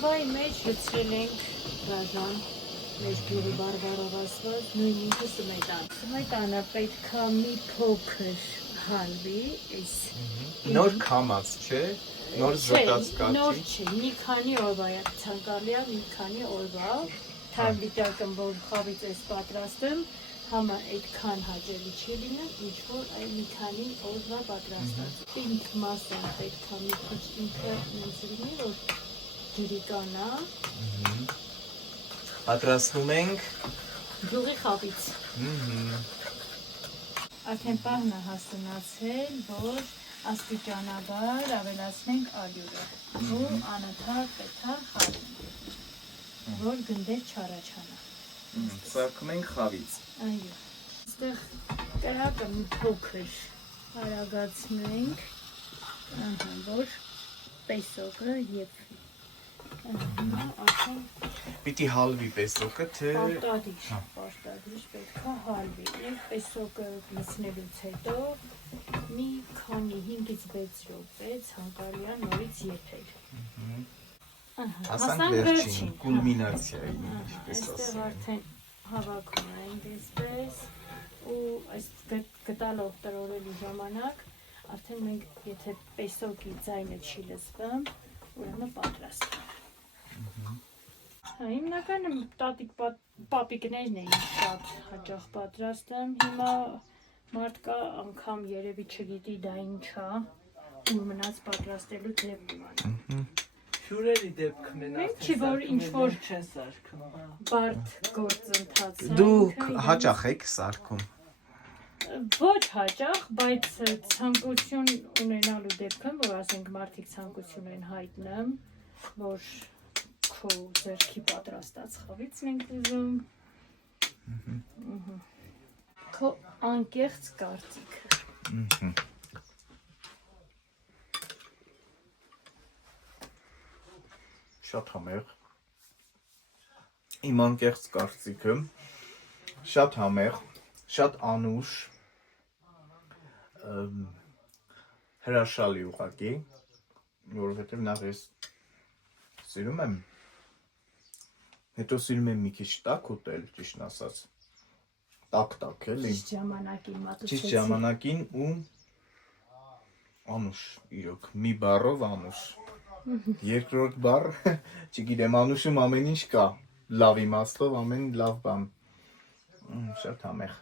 Օրվայի մեջ լցրել ենք գազան, մեր գյուղի բարբառով ասված, նույն ինքը սմետան։ Սմետանը պետք է մի փոքր հալվի, նոր կամած, չէ՞։ Նոր զտած կաթի։ Նոր չէ, մի քանի օրվա է ցանկալի է, մի քանի օրվա թավ վիճակում, որ խավից էս պատրաստեմ, համա այդքան հաճելի չի լինում, ինչ որ այ մի քանի օրվա պատրաստած։ Պինդ մասը պետք է մի քիչ ինքը ինձ լինի, որ ջրիկանա։ Պատրաստում ենք Գյուղի խավից։ Արդեն պահն է հասունացել, որ աստիճանաբար ավելացնենք ալյուրը, ու անընդհատ պետք է խառնենք, որ գնդեր չառաջանա։ Սարքում ենք խավից։ Այո։ Այստեղ կրակը մի փոքր արագացնենք, որ պեսոկը եփվի։ Հիմա արդեն Պիտի հալվի պեսոկը, թե պարտադիր պետք է հալվի, և պեսոկը լցնելուց հետո մի քանի 5-ից 6 րոպե ցանկալի է նորից եփել։ հասանք վերջին, կուլմինացիային, ինչպես Այստեղ ասում են։ արդեն հավաքում ենք այսպես, ու այս գտալով տրորելու ժամանակ արդեն մենք, եթե պեսոկի ձայնը չի լսվում, ուրեմն պատրաստ է։ Հիմնականը տատիկ պապիկներն էին շատ հաճախ պատրաստում, հիմա մարդկա անգամ երևի չգիտի դա ինչ է, ու մնաց պատրաստելու դեպքում։ Հյուրերի դեպքում են Չի, որ ինչ-որ չեն սարքում։ բարդ գործընթաց է։ Դուք հաճախ եք սարքում։ Ոչ հաճախ, բայց ցանկություն ունենալու դեպքում, որ ասենք մարդիկ ցանկություն են հայտնում, որ քո ձեռքի պատրաստած խավից ենք ուզում, քո անկեղծ կարծիքը։ Շատ համեղ։ Իմ անկեղծ կարծիքը շատ համեղ, շատ անուշ, հրաշալի ուղղակի, որովհետև նախ ես սիրում եմ, հետո սիրում եմ մի քիչ տաք ուտել, ճիշտն ասած, տաք էլի, Ճիշտ ժամանակին մատուցեցի։ ճիշտ ժամանակին ու անուշ, իրոք, մի բառով անուշ, երկրորդ բառ, չգիտեմ, անուշում ամեն ինչ կա, լավ իմաստով ամեն լավ բան, շատ համեղ։